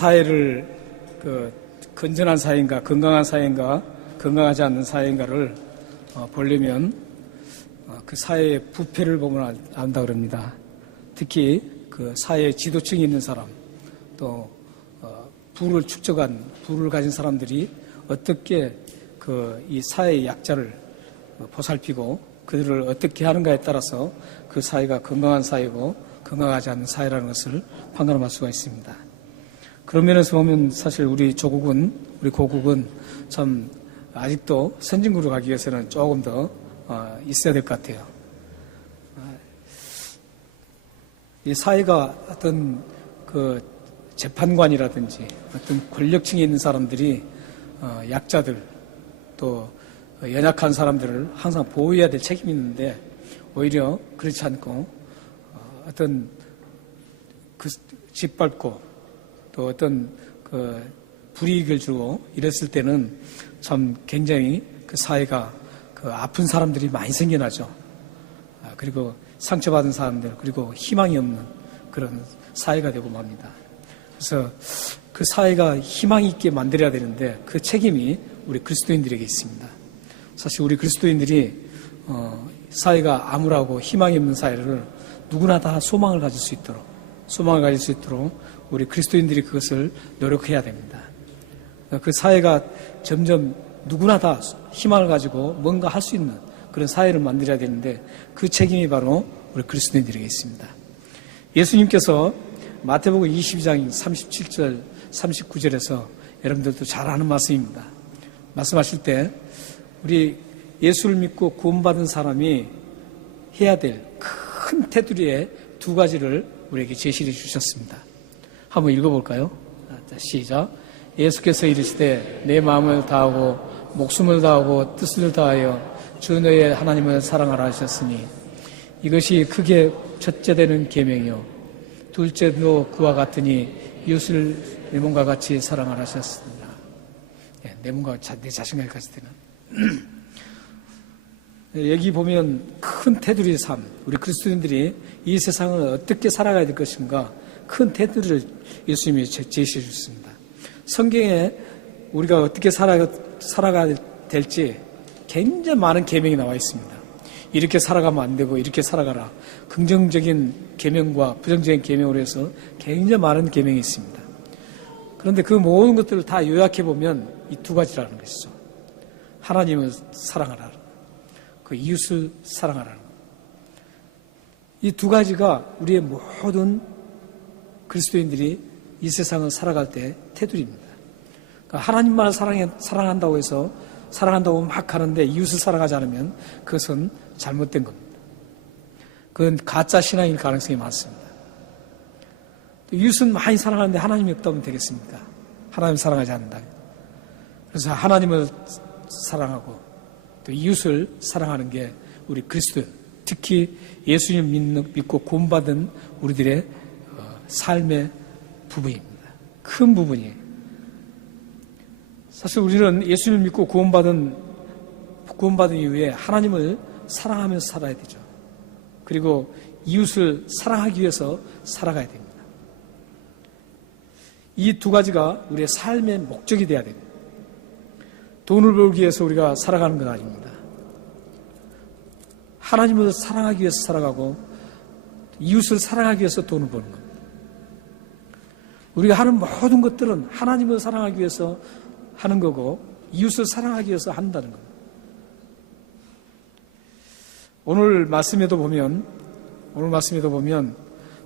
사회를 건전한 사회인가, 건강한 사회인가, 건강하지 않는 사회인가를 보려면 그 사회의 부패를 보면 안다 그럽니다. 특히 그 사회의 지도층이 있는 사람, 또 부를 축적한 부를 가진 사람들이 어떻게 이 사회의 약자를 보살피고 그들을 어떻게 하는가에 따라서 그 사회가 건강한 사회고 건강하지 않는 사회라는 것을 판가름할 수가 있습니다. 그런 면에서 보면 사실 우리 고국은 참 아직도 선진국으로 가기 위해서는 조금 더 있어야 될 것 같아요. 이 사회가 어떤 재판관이라든지 어떤 권력층에 있는 사람들이 약자들 또 연약한 사람들을 항상 보호해야 될 책임이 있는데 오히려 그렇지 않고 어떤 짓밟고 또 어떤 불이익을 주고 이랬을 때는 참 굉장히 그 사회가 아픈 사람들이 많이 생겨나죠. 그리고 상처받은 사람들, 그리고 희망이 없는 그런 사회가 되고 맙니다. 그래서 그 사회가 희망이 있게 만들어야 되는데 그 책임이 우리 그리스도인들에게 있습니다. 사실 우리 그리스도인들이 사회가 암울하고 희망이 없는 사회를 누구나 다 소망을 가질 수 있도록 우리 그리스도인들이 그것을 노력해야 됩니다. 그 사회가 점점 누구나 다 희망을 가지고 뭔가 할 수 있는 그런 사회를 만들어야 되는데 그 책임이 바로 우리 그리스도인들에게 있습니다. 예수님께서 마태복음 22장 37절 39절에서 여러분들도 잘 아는 말씀입니다. 말씀하실 때 우리 예수를 믿고 구원받은 사람이 해야 될 큰 테두리의 두 가지를 우리에게 제시해 주셨습니다. 한번 읽어볼까요? 시작. 예수께서 이르시되 내 마음을 다하고 목숨을 다하고 뜻을 다하여 주 너의 하나님을 사랑하라 하셨으니 이것이 크게 첫째 되는 계명이요 둘째도 그와 같으니 이웃을 내 몸과 같이 사랑하라 하셨습니다. 내 몸과 내 자신과 같이 되는 여기 보면 큰 테두리의 삶, 우리 그리스도인들이 이 세상을 어떻게 살아가야 될 것인가 큰 테두리를 예수님이 제시해 주셨습니다. 성경에 우리가 어떻게 살아가야 될지 굉장히 많은 계명이 나와 있습니다. 이렇게 살아가면 안 되고 이렇게 살아가라. 긍정적인 계명과 부정적인 계명으로 해서 굉장히 많은 계명이 있습니다. 그런데 그 모든 것들을 다 요약해 보면 이 두 가지라는 것이죠. 하나님을 사랑하라. 그 이웃을 사랑하라는 것. 이 두 가지가 우리의 모든 그리스도인들이 이 세상을 살아갈 때 테두리입니다. 그러니까 하나님만을 사랑한다고 해서 사랑한다고 막 하는데 이웃을 사랑하지 않으면 그것은 잘못된 겁니다. 그건 가짜 신앙일 가능성이 많습니다. 이웃은 많이 사랑하는데 하나님이 없다면 되겠습니까? 하나님을 사랑하지 않는다. 그래서 하나님을 사랑하고 또 이웃을 사랑하는 게 우리 그리스도, 특히 예수님 믿고 구원받은 우리들의 삶의 부분입니다. 큰 부분이에요. 사실 우리는 예수님을 믿고 구원받은 이후에 하나님을 사랑하면서 살아야 되죠. 그리고 이웃을 사랑하기 위해서 살아가야 됩니다. 이 두 가지가 우리의 삶의 목적이 되어야 됩니다. 돈을 벌기 위해서 우리가 살아가는 건 아닙니다. 하나님을 사랑하기 위해서 살아가고 이웃을 사랑하기 위해서 돈을 버는 겁니다. 우리가 하는 모든 것들은 하나님을 사랑하기 위해서 하는 거고 이웃을 사랑하기 위해서 한다는 겁니다. 오늘 말씀에도 보면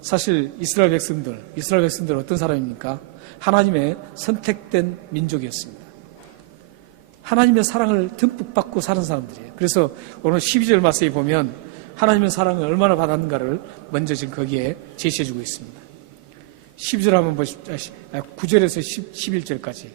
사실 이스라엘 백성들 어떤 사람입니까? 하나님의 선택된 민족이었습니다. 하나님의 사랑을 듬뿍 받고 사는 사람들이에요. 그래서 오늘 12절 말씀에 보면 하나님의 사랑을 얼마나 받았는가를 먼저 지금 거기에 제시해주고 있습니다. 12절 한번 보십시오. 9절에서 11절까지.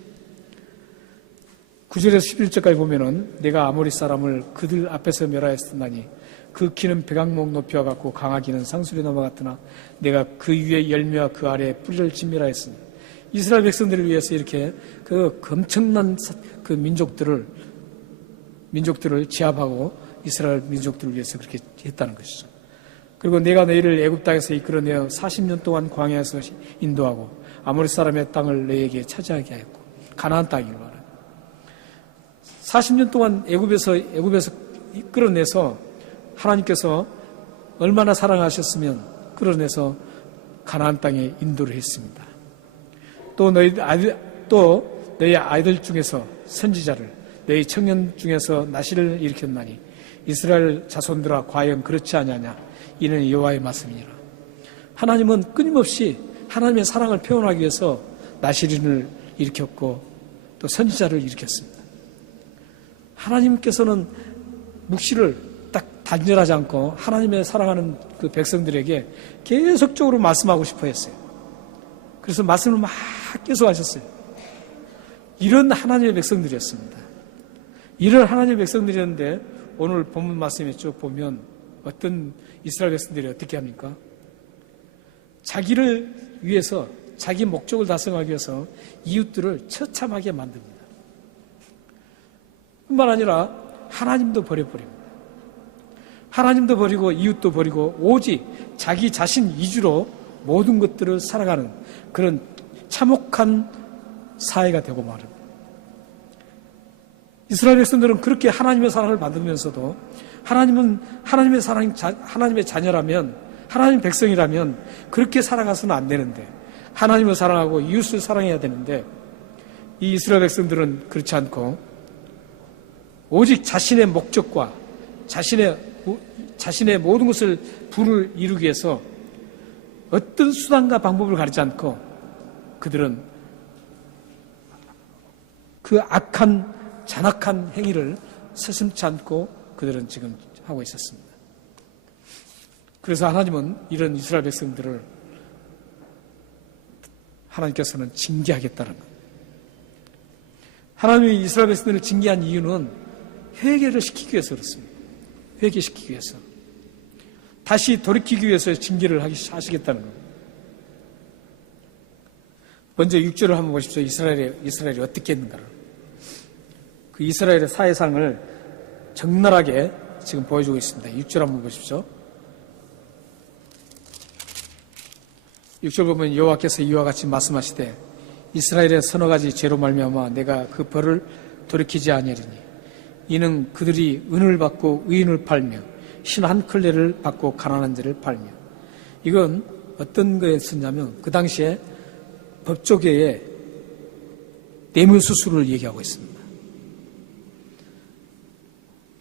9절에서 11절까지 보면은 내가 아모리 사람을 그들 앞에서 멸하였으나니 그 키는 백악목 높이와 같고 강하기는 상수리 넘어갔으나 내가 그 위에 열매와 그 아래에 뿌리를 진멸하였으니 이스라엘 백성들을 위해서 이렇게 그 엄청난 그 민족들을 제압하고 이스라엘 민족들을 위해서 그렇게 했다는 것이죠. 그리고 내가 너희를 애굽 땅에서 이끌어내어 40년 동안 광야에서 인도하고 아모리 사람의 땅을 너에게 차지하게 하였고 가나안 땅이로 말합니다. 40년 동안 애굽에서 끌어내서 하나님께서 얼마나 사랑하셨으면 끌어내서 가나안 땅에 인도를 했습니다. 또 너희 아이들 중에서 선지자를 너희 청년 중에서 나시를 일으켰나니 이스라엘 자손들아 과연 그렇지 아니하냐 이는 여호와의 말씀이니라. 하나님은 끊임없이 하나님의 사랑을 표현하기 위해서 나시린을 일으켰고 또 선지자를 일으켰습니다. 하나님께서는 묵시를 딱 단절하지 않고 하나님의 사랑하는 그 백성들에게 계속적으로 말씀하고 싶어 했어요. 그래서 말씀을 막 계속 하셨어요. 이런 하나님의 백성들이었습니다. 이런 하나님의 백성들이었는데 오늘 본문 말씀에 쭉 보면 어떤 이스라엘 백성들이 어떻게 합니까? 자기를 위해서 자기 목적을 달성하기 위해서 이웃들을 처참하게 만듭니다. 뿐만 아니라 하나님도 버려버립니다. 하나님도 버리고 이웃도 버리고 오직 자기 자신 위주로 모든 것들을 살아가는 그런 참혹한 사회가 되고 말입니다. 이스라엘 백성들은 그렇게 하나님의 사랑을 만들면서도 하나님은 하나님의 자녀라면 하나님의 백성이라면 그렇게 살아가서는 안 되는데 하나님을 사랑하고 이웃을 사랑해야 되는데 이 이스라엘 백성들은 그렇지 않고 오직 자신의 목적과 자신의 모든 것을 부를 이루기 위해서 어떤 수단과 방법을 가리지 않고 그들은 그 악한 잔악한 행위를 서슴지 않고 그들은 지금 하고 있었습니다. 그래서 하나님은 이런 이스라엘 백성들을 하나님께서는 징계하겠다는 것. 하나님이 이스라엘 백성들을 징계한 이유는 회개를 시키기 위해서 그렇습니다. 회개시키기 위해서. 다시 돌이키기 위해서 징계를 하시겠다는 것. 먼저 6절을 한번 보십시오. 이스라엘이 어떻게 했는가를. 그 이스라엘의 사회상을 적나라하게 지금 보여주고 있습니다. 6절 한번 보십시오. 6절 보면 여호와께서 이와 같이 말씀하시되 이스라엘의 서너 가지 죄로 말미암아 내가 그 벌을 돌이키지 아니하리니 이는 그들이 은을 받고 의인을 팔며 신 한 클레를 받고 가난한 자를 팔며. 이건 어떤 거에 쓰냐면 그 당시에 법조계의 뇌물수수를 얘기하고 있습니다.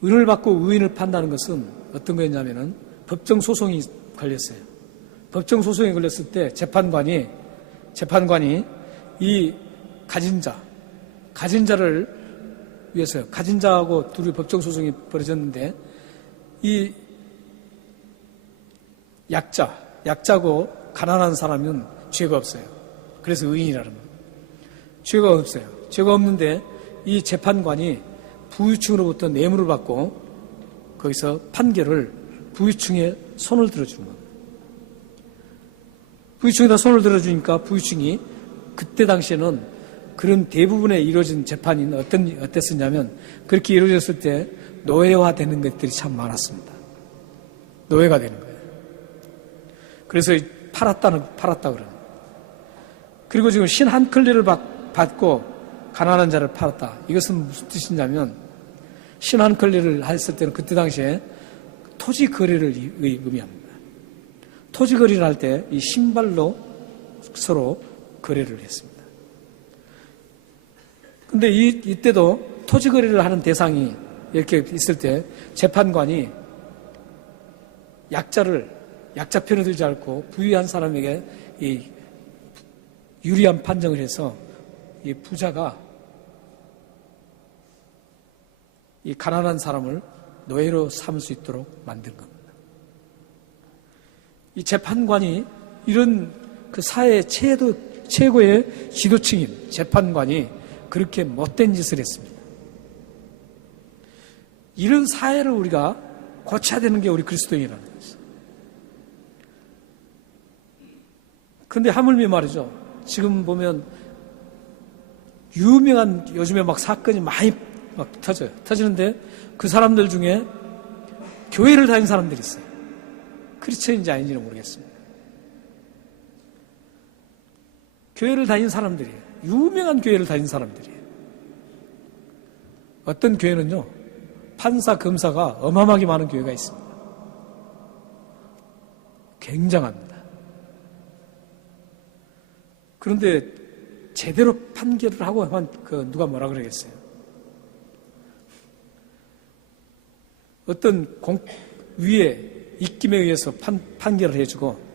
은을 받고 의인을 판다는 것은 어떤 거였냐면은 법정소송이 걸렸어요. 법정소송이 걸렸을 때 재판관이 이 가진 자를 위해서 가진 자하고 둘이 법정소송이 벌어졌는데 이 약자고 가난한 사람은 죄가 없어요. 그래서 의인이라는 거예요. 죄가 없어요. 죄가 없는데 이 재판관이 부유층으로부터 뇌물을 받고 거기서 판결을 부유층에 손을 들어주는 거예요. 부유층에다 손을 들어주니까 부유층이 그때 당시에는 그런 대부분에 이루어진 재판이 어땠었냐면 그렇게 이루어졌을 때 노예화되는 것들이 참 많았습니다. 노예가 되는 거예요. 그래서 팔았다 그러는. 그리고 지금 신 한 클레를 받고 가난한 자를 팔았다. 이것은 무슨 뜻이냐면 신 한 클레를 했을 때는 그때 당시에 토지 거래를 의미합니다. 토지 거래를 할 때 이 신발로 서로 거래를 했습니다. 근데 이때도 토지 거래를 하는 대상이 이렇게 있을 때 재판관이 약자 편을 들지 않고 부유한 사람에게 이 유리한 판정을 해서 이 부자가 이 가난한 사람을 노예로 삼을 수 있도록 만든 겁니다. 이 재판관이 이런 그 사회의 최고의 지도층인 재판관이 그렇게 못된 짓을 했습니다. 이런 사회를 우리가 고쳐야 되는 게 우리 그리스도인이라는 거죠. 그런데 하물며 말이죠. 지금 보면 유명한 요즘에 막 사건이 많이 막 터져요. 터지는데 그 사람들 중에 교회를 다니는 사람들이 있어요. 크리스천인지 아닌지는 모르겠습니다. 교회를 다닌 사람들이에요. 유명한 교회를 다닌 사람들이에요. 어떤 교회는요, 판사, 검사가 어마어마하게 많은 교회가 있습니다. 굉장합니다. 그런데 제대로 판결을 하고 하면 누가 뭐라 그러겠어요? 어떤 위에 입김에 의해서 판결을 해주고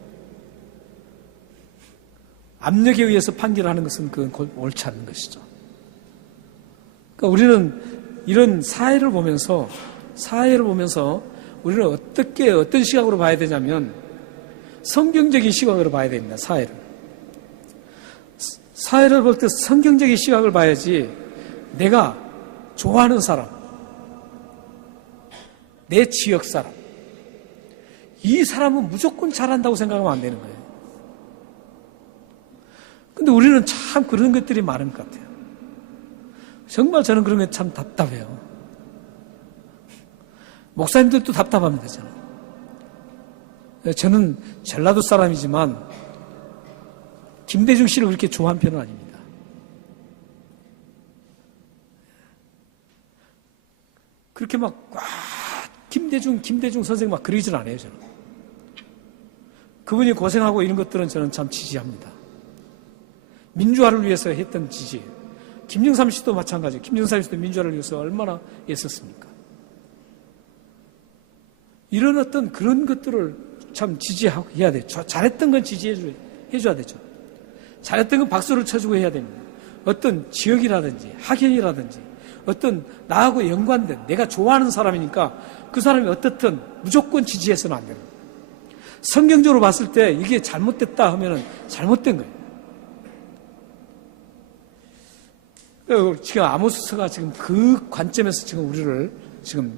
압력에 의해서 판결하는 것은 그건 옳지 않은 것이죠. 그러니까 우리는 이런 사회를 보면서 우리는 어떤 시각으로 봐야 되냐면 성경적인 시각으로 봐야 됩니다. 사회를 볼 때 성경적인 시각을 봐야지 내가 좋아하는 사람, 내 지역 사람, 이 사람은 무조건 잘한다고 생각하면 안 되는 거예요. 근데 우리는 참 그런 것들이 많은 것 같아요. 정말 저는 그런 게 참 답답해요. 목사님들도 답답합니다, 저는 전라도 사람이지만 김대중 씨를 그렇게 좋아하는 편은 아닙니다. 그렇게 막 김대중 선생 막 그러진 않아요, 저는. 그분이 고생하고 이런 것들은 저는 참 지지합니다. 민주화를 위해서 했던 지지예요. 김영삼 씨도 마찬가지예요. 김영삼 씨도 민주화를 위해서 얼마나 애썼습니까? 이런 어떤 그런 것들을 참 지지하고 해야 돼요. 잘했던 건 지지해줘야 되죠. 잘했던 건 박수를 쳐주고 해야 됩니다. 어떤 지역이라든지 학연이라든지 어떤 나하고 연관된 내가 좋아하는 사람이니까 그 사람이 어떻든 무조건 지지해서는 안 됩니다. 성경적으로 봤을 때 이게 잘못됐다 하면은 잘못된 거예요. 지금 아모스가 지금 그 관점에서 지금 우리를 지금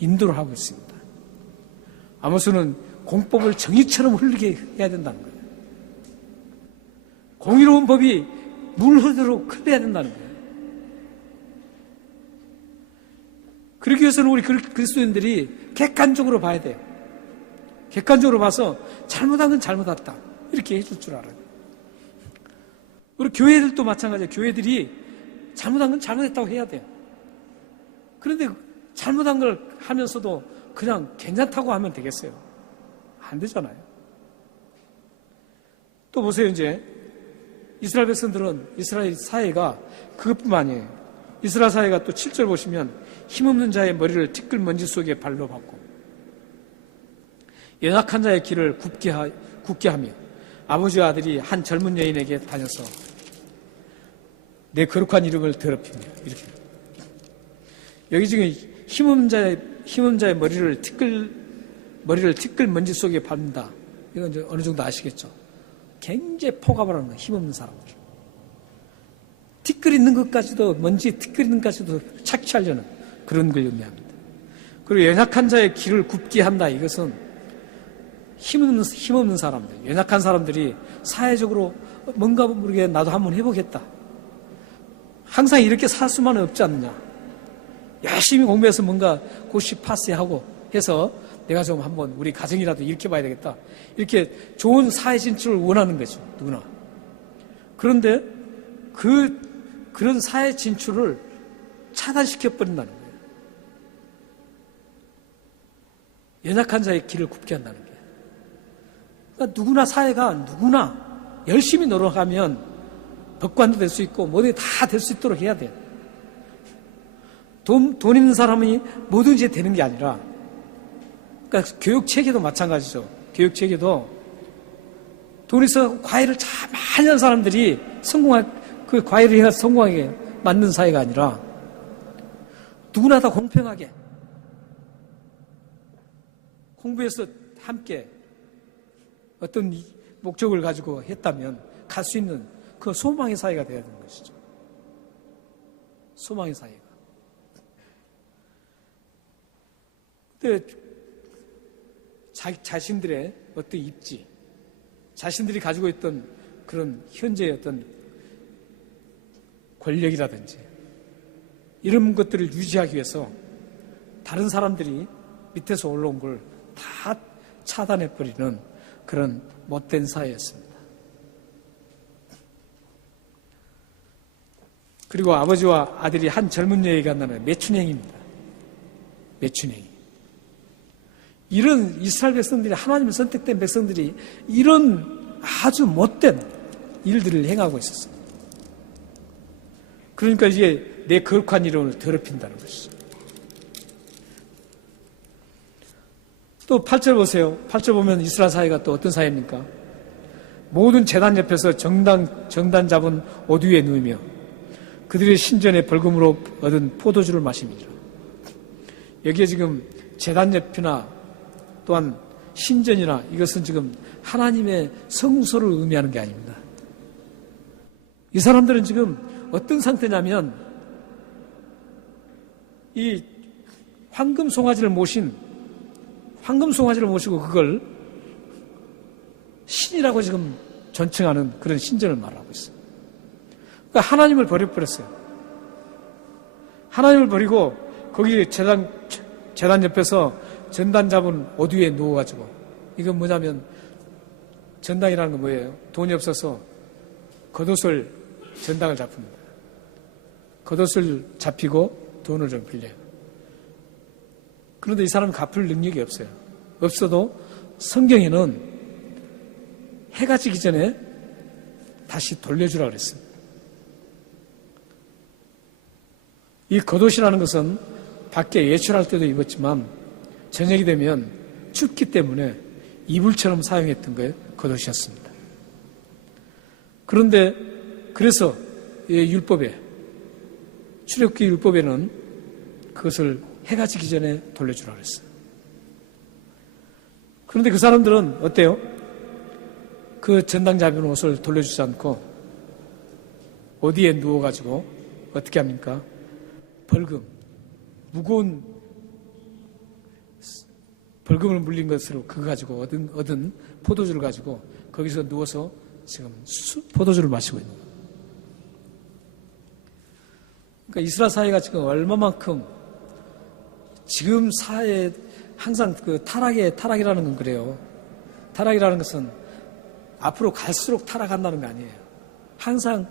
인도를 하고 있습니다. 아모스는 공법을 정의처럼 흐르게 해야 된다는 거예요. 공의로운 법이 물 흐르도록 흘러야 된다는 거예요. 그러기 위해서는 우리 그리스도인들이 객관적으로 봐야 돼요. 객관적으로 봐서 잘못한 건 잘못했다 이렇게 해줄 줄 알아요. 우리 교회들도 마찬가지예요. 교회들이 잘못한 건 잘못했다고 해야 돼요. 그런데 잘못한 걸 하면서도 그냥 괜찮다고 하면 되겠어요? 안 되잖아요. 또 보세요. 이제 이스라엘 백성들은 이스라엘 사회가 그것뿐만 아니에요. 이스라엘 사회가 또 7절 보시면 힘없는 자의 머리를 티끌먼지 속에 발로 밟고 연약한 자의 길을 굽게 하며 아버지와 아들이 한 젊은 여인에게 다녀서 내 거룩한 이름을 더럽히며 이렇게. 여기 지금 힘없는 자의 머리를 티끌 먼지 속에 밟는다. 이건 이제 어느 정도 아시겠죠? 굉장히 포갑을 하는 거예요. 힘없는 사람들. 티끌 있는 것까지도 티끌 있는 것까지도 착취하려는 그런 걸 의미합니다. 그리고 연약한 자의 길을 굽게 한다. 이것은 힘없는 사람들, 연약한 사람들이 사회적으로 뭔가 모르게 나도 한번 해보겠다. 항상 이렇게 살 수만은 없지 않느냐. 열심히 공부해서 뭔가 고시 파스하고 해서 내가 좀 한번 우리 가정이라도 이렇게 봐야 되겠다. 이렇게 좋은 사회 진출을 원하는 거죠. 누구나. 그런데 그런 사회 진출을 차단시켜버린다는 거예요. 연약한 자의 길을 굽게 한다는 거예요. 그러니까 누구나 사회가 누구나 열심히 노력하면 법관도 될 수 있고 뭐든 다 될 수 있도록 해야 돼요. 돈 있는 사람이 뭐든지 되는 게 아니라, 그러니까 교육체계도 마찬가지죠. 교육체계도 돈 있어 과외를 참 많이 하는 사람들이 그 과외를 해서 성공하게 만든 사회가 아니라 누구나 다 공평하게 공부해서 함께 어떤 목적을 가지고 했다면 갈 수 있는 그 소망의 사회가 되어야 되는 것이죠. 소망의 사회가. 근데 자신들의 어떤 입지, 자신들이 가지고 있던 그런 현재의 어떤 권력이라든지 이런 것들을 유지하기 위해서 다른 사람들이 밑에서 올라온 걸 다 차단해버리는 그런 못된 사회였습니다. 그리고 아버지와 아들이 한 젊은 여인이 나는 매춘행입니다. 매춘행. 이런 이스라엘 백성들이, 하나님의 선택된 백성들이 이런 아주 못된 일들을 행하고 있었어요. 그러니까 이제 내 거룩한 이름을 더럽힌다는 것이죠. 또 8절 보세요. 8절 보면 이스라엘 사회가 또 어떤 사회입니까? 모든 제단 옆에서 정단 잡은 옷 위에 누우며 그들의 신전에 벌금으로 얻은 포도주를 마십니다. 여기에 지금 제단 옆이나 또한 신전이나 이것은 지금 하나님의 성소를 의미하는 게 아닙니다. 이 사람들은 지금 어떤 상태냐면 이 황금 송아지를 모시고 그걸 신이라고 지금 전칭하는 그런 신전을 말하고 있어요. 그러니까 하나님을 버려버렸어요. 하나님을 버리고 거기 제단 옆에서 전단 잡은 옷 위에 누워가지고, 이건 뭐냐면 전당이라는 건 뭐예요? 돈이 없어서 겉옷을 전당을 잡습니다. 겉옷을 잡히고 돈을 좀 빌려요. 그런데 이 사람은 갚을 능력이 없어요. 없어도 성경에는 해가 지기 전에 다시 돌려주라고 그랬어요. 이 겉옷이라는 것은 밖에 외출할 때도 입었지만 저녁이 되면 춥기 때문에 이불처럼 사용했던 게 겉옷이었습니다. 그런데 그래서 율법에, 출애굽기 율법에는 그것을 해가 지기 전에 돌려주라고 그랬어요. 그런데 그 사람들은 어때요? 그 전당 잡은 옷을 돌려주지 않고 어디에 누워가지고 어떻게 합니까? 벌금, 무거운 벌금을 물린 것으로 그거 가지고 얻은 포도주를 가지고 거기서 누워서 지금 포도주를 마시고 있는 거예요. 그러니까 이스라엘 사회가 지금 얼마만큼 지금 사회에 항상 그 타락이라는 건 그래요. 타락이라는 것은 앞으로 갈수록 타락한다는 거 아니에요. 항상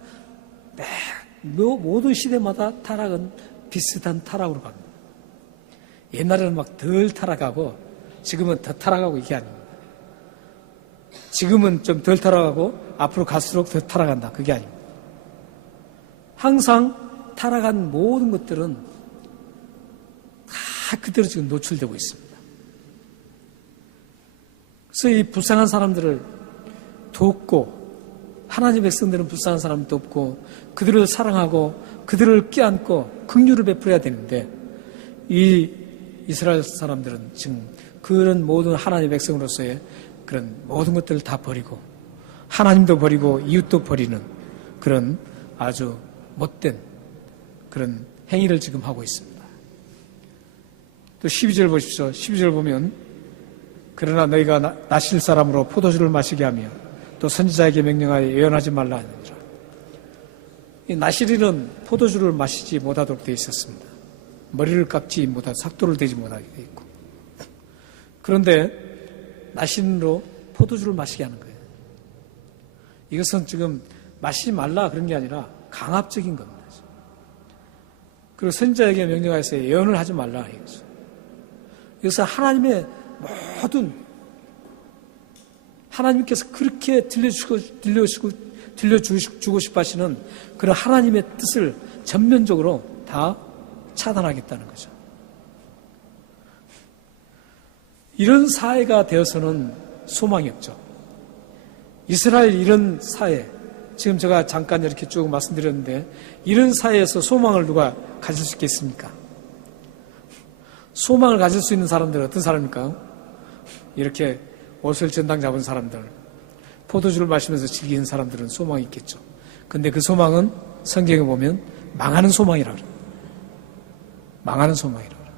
모든 시대마다 타락은 비슷한 타락으로 갑니다. 옛날에는 막 덜 타락하고 지금은 더 타락하고 이게 아닙니다. 지금은 좀 덜 타락하고 앞으로 갈수록 더 타락한다. 그게 아닙니다. 항상 타락한 모든 것들은 다 그대로 지금 노출되고 있습니다. 그래서 이 불쌍한 사람들을 돕고, 하나님의 백성들은 불쌍한 사람을 돕고 그들을 사랑하고 그들을 껴안고 긍휼을 베풀어야 되는데, 이 이스라엘 사람들은 지금 그런 모든 하나님의 백성으로서의 그런 모든 것들을 다 버리고 하나님도 버리고 이웃도 버리는 그런 아주 못된 그런 행위를 지금 하고 있습니다. 또 12절 보십시오. 12절 보면 그러나 너희가 나실 사람으로 포도주를 마시게 하며 또 선지자에게 명령하여 예언하지 말라 하느니라. 이 나실이는 포도주를 마시지 못하도록 되어 있었습니다. 머리를 깎지 못하고 삭도를 대지 못하게 되어 있고, 그런데 나실로 포도주를 마시게 하는 거예요. 이것은 지금 마시지 말라 그런 게 아니라 강압적인 겁니다. 그리고 선지자에게 명령하여서 예언을 하지 말라 이거죠. 이것은 하나님의 모든, 하나님께서 그렇게 들려주고 싶어 하시는 그런 하나님의 뜻을 전면적으로 다 차단하겠다는 거죠. 이런 사회가 되어서는 소망이 없죠. 이스라엘 이런 사회, 지금 제가 잠깐 이렇게 쭉 말씀드렸는데, 이런 사회에서 소망을 누가 가질 수 있겠습니까? 소망을 가질 수 있는 사람들은 어떤 사람입니까? 이렇게 옷을 전당 잡은 사람들, 포도주를 마시면서 즐기는 사람들은 소망이 있겠죠. 근데 그 소망은 성경에 보면 망하는 소망이라고 그래요. 망하는 소망이라고 그래요.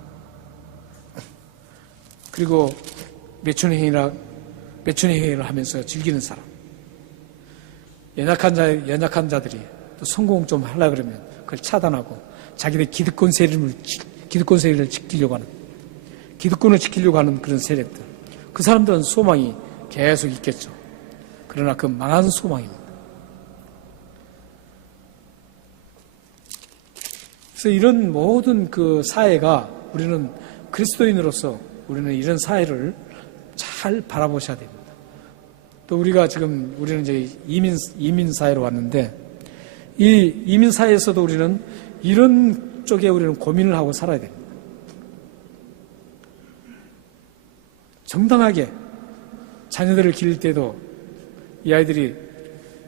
그리고 매춘행위를 하면서 즐기는 사람, 연약한 자들이 또 성공 좀 하려고 그러면 그걸 차단하고 자기들 기득권 세력을 지키려고 하는 그런 세력들, 그 사람들은 소망이 계속 있겠죠. 그러나 그 망한 소망입니다. 그래서 이런 모든 그 사회가 우리는 그리스도인으로서 우리는 이런 사회를 잘 바라보셔야 됩니다. 또 우리는 이제 이민 사회로 왔는데 이 이민 사회에서도 우리는 이런 쪽에 우리는 고민을 하고 살아야 됩니다. 정당하게 자녀들을 기를 때도 이 아이들이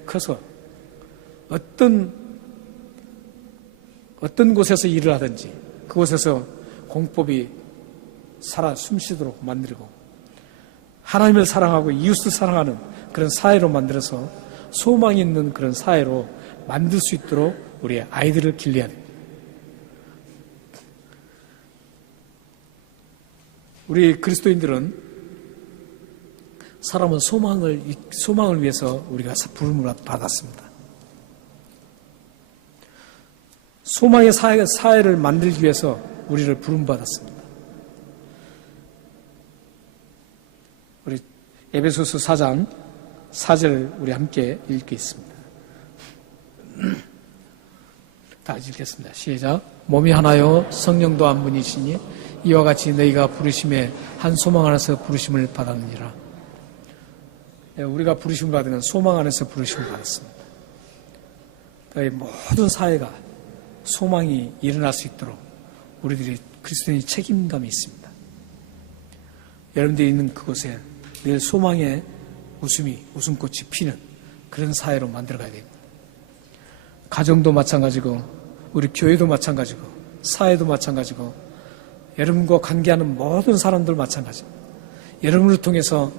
커서 어떤 곳에서 일을 하든지 그곳에서 공법이 살아 숨쉬도록 만들고 하나님을 사랑하고 이웃을 사랑하는 그런 사회로 만들어서 소망이 있는 그런 사회로 만들 수 있도록 우리 아이들을 길러야 됩니다. 우리 그리스도인들은 사람은 소망을 위해서 우리가 부름을 받았습니다. 소망의 사회를 만들기 위해서 우리를 부름받았습니다. 우리 에베소서 4장 4절 우리 함께 읽겠습니다. 다 읽겠습니다. 시작. 몸이 하나요 성령도 한 분이시니 이와 같이 너희가 부르심에 한 소망 안에서 부르심을 받았느니라. 우리가 부르심을 받으면 소망 안에서 부르심을 받았습니다. 너희 모든 사회가 소망이 일어날 수 있도록 우리들이 그리스도인의 책임감이 있습니다. 여러분들이 있는 그곳에 늘 소망의 웃음꽃이 피는 그런 사회로 만들어가야 됩니다. 가정도 마찬가지고 우리 교회도 마찬가지고 사회도 마찬가지고 여러분과 관계하는 모든 사람들 마찬가지입니다. 여러분을 통해서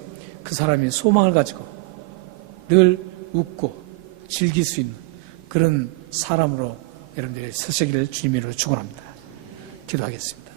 그 사람이 소망을 가지고 늘 웃고 즐길 수 있는 그런 사람으로 여러분들이 서시기를 주님으로 축원합니다. 기도하겠습니다.